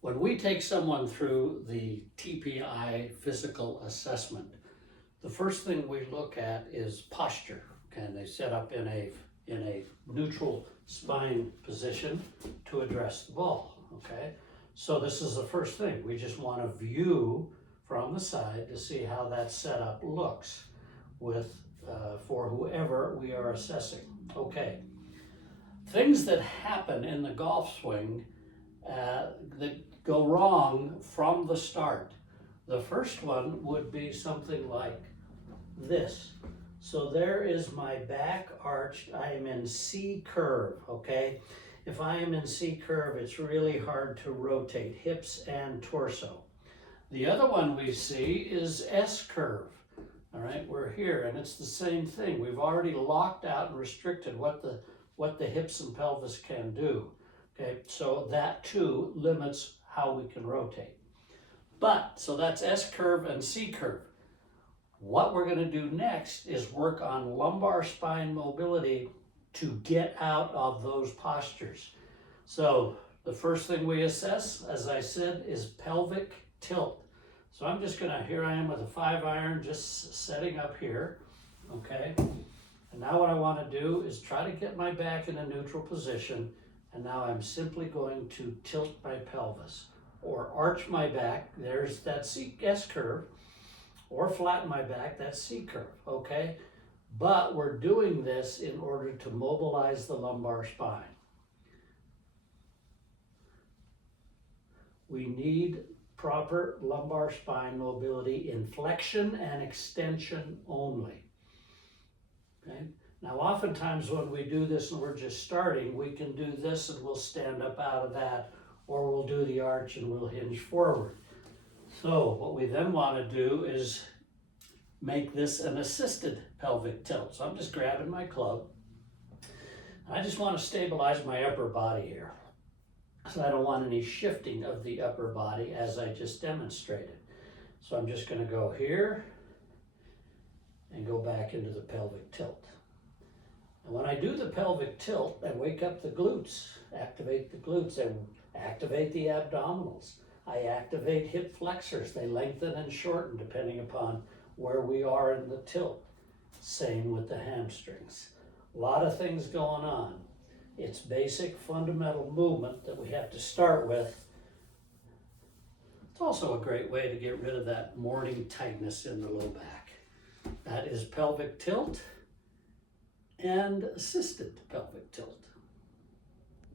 When we take someone through the TPI physical assessment, the first thing we look at is posture. Can they sit up in a neutral spine position to address the ball? Okay, so this is the first thing. We just want to view from the side to see how that setup looks with for whoever we are assessing. Okay, things that happen in the golf swing that go wrong from the start. The first one would be something like this. So there is my back arched. I am in C curve, okay? If I am in C curve, it's really hard to rotate hips and torso. The other one we see is S curve. All right, we're here, and it's the same thing. We've already locked out and restricted what the hips and pelvis can do. Okay, so that too limits how we can rotate. But, so that's S curve and C curve. What we're going to do next is work on lumbar spine mobility to get out of those postures. So the first thing we assess, as I said, is pelvic tilt. So I'm just gonna, here I am with a 5-iron, just setting up here, okay? And now what I wanna do is try to get my back in a neutral position, and now I'm simply going to tilt my pelvis, or arch my back, there's that S curve, or flatten my back, that's C curve, okay? But we're doing this in order to mobilize the lumbar spine. We need proper lumbar spine mobility in flexion and extension only. Okay? Now, oftentimes when we do this and we're just starting, we can do this and we'll stand up out of that, or we'll do the arch and we'll hinge forward. So what we then want to do is make this an assisted pelvic tilt. So I'm just grabbing my club. I just want to stabilize my upper body here. So I don't want any shifting of the upper body as I just demonstrated. So I'm just going to go here and go back into the pelvic tilt. And when I do the pelvic tilt, I wake up the glutes, activate the glutes, I activate the abdominals, I activate hip flexors, they lengthen and shorten depending upon where we are in the tilt. Same with the hamstrings. A lot of things going on. It's basic fundamental movement that we have to start with. It's also a great way to get rid of that morning tightness in the low back. That is pelvic tilt and assisted pelvic tilt.